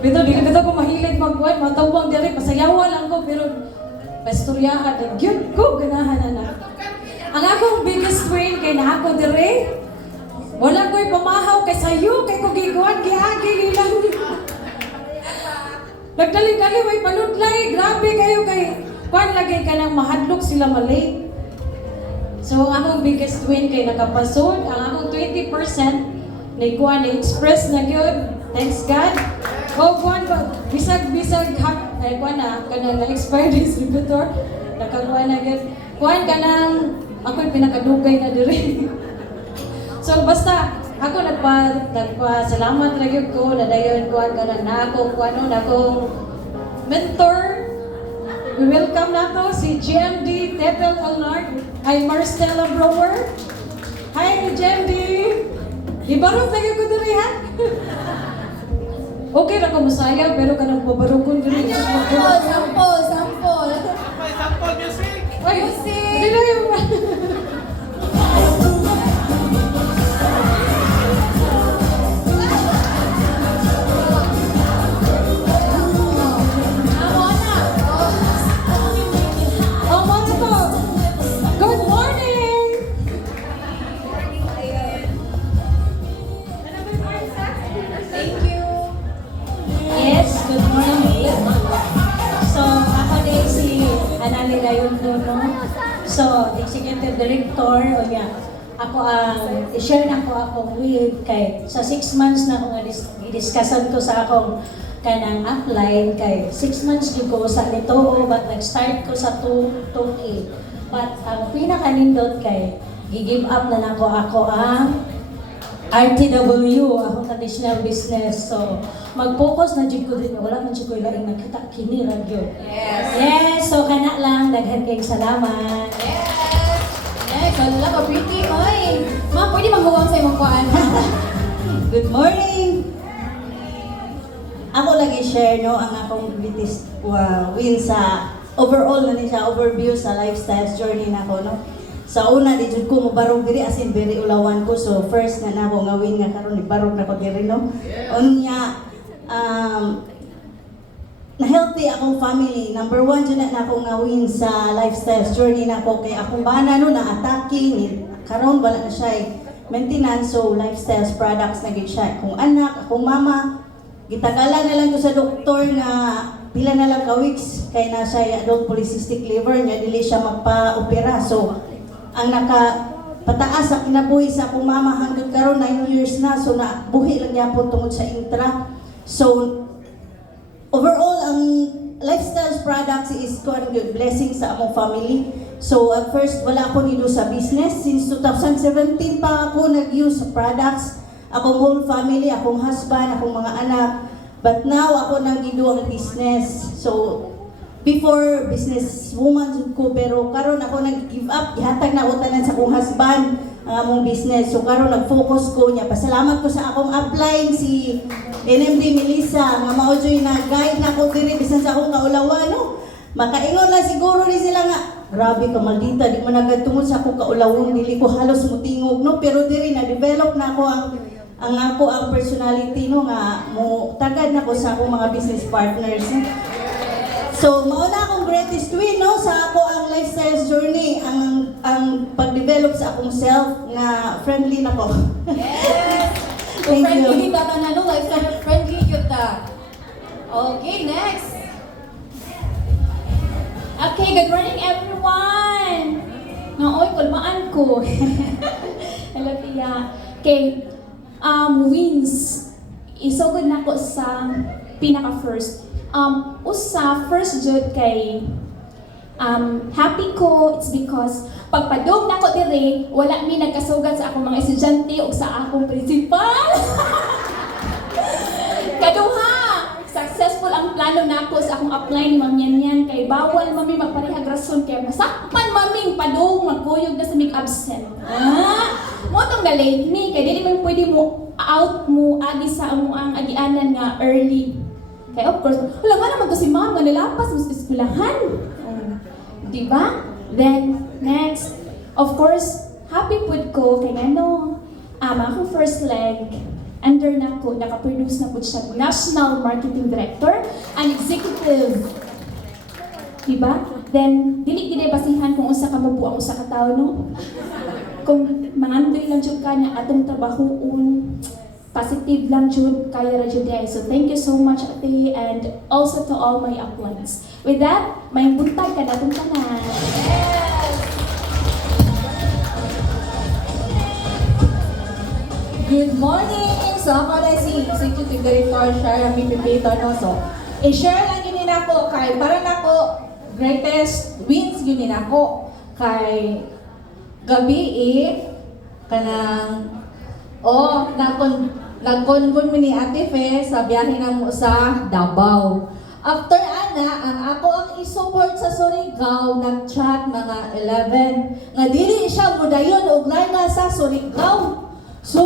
Dili bitaw ko mahilig magkuhan, matawang diri, pasayawa lang ko, pero pastoryahan, gyud ko, ganahan na. Ang akong biggest win kay na ako diri, wala ko'y pamahaw kay sayo, kay ko giguan, giagi lang. Nagdali-dali, may paludlay, grabe kayo kay, kuhan lagi ka nang mahadlok sila mali. So, ang akong biggest win kay nakapasod, ang akong 20%, na express na yun. Thanks God. O, kuhan ba, bisag-bisag, ay kuhan na, kanang na-expired distributor, nakakuha na yun. Kuhan ka nang, ako'y pinakadugay na diri. So, basta, ako nagpa-salamat lagi ko, nadayon kuhan ka nang nako, kuhan na akong mentor. We welcome na to si GMD Tepel Alnard, ay Marcella Brower. Hi, GMD! Ibarok lagi ko diri, ha? Okay na ko masaya, pero kanang pabarokon diri. Sample! Sample music! Ay, hindi na yung... Oh, mga to! Good morning! Thank you. Yes, good morning. So, ako din si Anali Gayundo, no? So, Executive Director, o niya, ako ang, i-share na ko akong with kay, sa 6 months na akong i-discussan ko sa akong kanang upline kay 6 months ko sa nito, but nag-start ko sa 2A. But ang pinaka-nindot kay, gi-give up na nako ako ang RTW, akong traditional business. So, mag-focus na dyan ko din. Wala man dyan ko ilaing nakita, kini radyo. Yes. Yes, so kana lang, daghan kayong salamat. Yes, wala ka pretty. Oy, ma, pwede maghuwang sa imong kuan. Good morning! Ako lagi share no ang akong greatest win sa overall na siya overview sa lifestyle journey nako no. Sa una di jud ko mobarog diri as in very ulawan ko, so first na nako nga win nga karon ibarog na ko diri no. Unya na healthy akong family. Number 1 dyan na ako nga win sa lifestyle journey nako kay akong bana no na attacking karon wala na siya maintenance, so lifestyle products na gid siya. Kung anak, akong mama, gitagalan na lang ko sa doktor nga pila na lang ka weeks kay na siya adult polycystic liver niya, dili siya magpa-opera. So ang pataas sa kinabuhi sa akong mama hanggang karon 9 years na, so na buhi lang niya po tungod sa intra. So overall ang lifestyle products is good blessing sa among family. So at first wala ako nido sa business, since 2017 pa ako nag-use sa products, akong whole family, akong husband, akong mga anak. But now ako nang gido ang business. So before business woman ko, pero karon ako nag-give up, gihatag na ako tanan sa akong husband ang among business. So karon nag-focus ko niya. Pasalamat ko sa akong upline si NMD Melissa nga mao joy na guide na ko diri bisan sa akong kaulawan no. Makaingon lang siguro ni sila nga, grabe ka maldita, di mo nagatungod sa akong kaulawon, dili ko halos mutingog no, pero diri na develop na ako ang personality no nga mo tagad na ko sa akong mga business partners. So mao na akong greatest win no sa ako ang lifestyle journey, ang pag-develop sa akong self na friendly na ko. Yes. Thank you. Friendly kita na no, lifestyle friendly kita. Okay, next. Okay, good morning everyone! Ngaoy, kulmaan ko. Hello, Tia. Okay, wins. Isugod na ko sa pinaka-first. Usa, first jud kay happy ko, it's because pagpadong na ko dire, wala mi nagkasugat sa akong mga estudyante o sa akong principal. Kaduha, successful ang plano nako sa akong apply ni Ma'am Yan kay bawal mami magparehag rason kay masakpan maming padung magkuyog na sa mig absent. Mo tong late ni kay dili man pwede mo out mo agi sa ang agianan nga early. Kay of course, wala nga naman to si Ma'am nga nilapas sa eskwelahan. Di ba? Then next, of course, happy pud ko kay ano, akong first leg under na ko, nakaproduce na po siya National Marketing Director and Executive. Diba? Then, dili gid basihan kung usa ka mabuang usa ka tawo, no? Kung mangandoy lang jud ka niya atong trabahoon, positive lang jud kaya ra jud ay. So thank you so much ate and also to all my uplines. With that, may buntay ka natong tanan. Good morning! So ako na si Executive Director Shara Pipipito, no? So, i-share lang yun ako kay para nako greatest wins yun ako kay gabi kanang nagkongon mo ni Ate Fe sa biyahe na mo sa Davao. After ang ako ang isupport sa Surigao, nag-chat mga 11 nga dili siya mudayon og laga sa Surigao. So,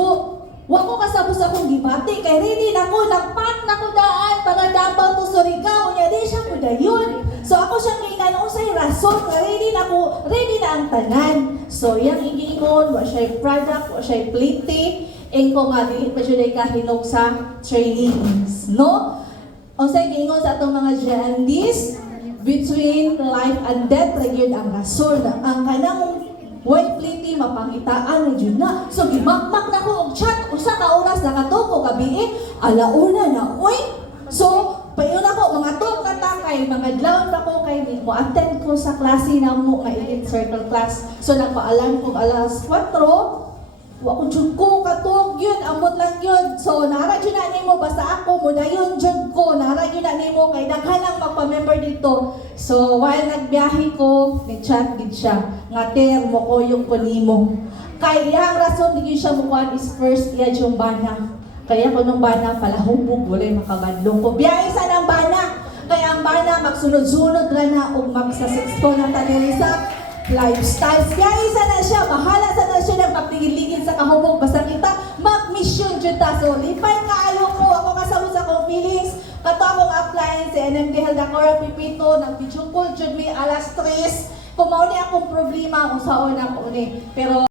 wako kasabot sa akong gibati kay ready na ko, nagpat na ko daan para Davao to Surigao, nya di siya mudayon. So ako siyang kainan usay rason nga ready na ang tanan. So yang igingon, wa siya product, wa siya pliti, engko nga dili pa siya kahinog sa trainings, no? Unsay giingon sa atong mga GMDs, between life and death ra gyud ang rason. Ang kanang way pliti mapangitaan na jud na. So gimakmak na ko og chat usa ka oras nakatuko gabi alauna na oy. So payon ako mga tok na takay mga adlaw pa ko kay mo attend ko sa klase na mo nga elite circle class. So nagpaalam ko alas 4. Wa ko jud ko katog yun amot lang yun. So nara jud na nimo basta ako mo dayon jud ko nara jud na nimo kay daghan ang magpa-member dito. So while nagbiyahe ko ni-chat gid siya nga ter mo ko yung kunimo. Kay iyang rason gid siya mo kuan is first iya yung bana. Kaya ko nung bana pala hubog walay makabadlong ko. Biyahe sa nang bana. Kaya ang bana magsunod-sunod ra na og magsa-6 ko ng tanili sa lifestyle. Kaya isa na siya, bahala sa na siya nagpapigil-ligid sa kahubog. Basta kita, mag-mission dyan ta. So, lipay kaayo ko. Ako kasama sa akong feelings. Kato akong applying si NMD Haldacora Pipito. Nag-video call dyan may alas 3. Kumauni akong problema kung saan ako ni. Pero,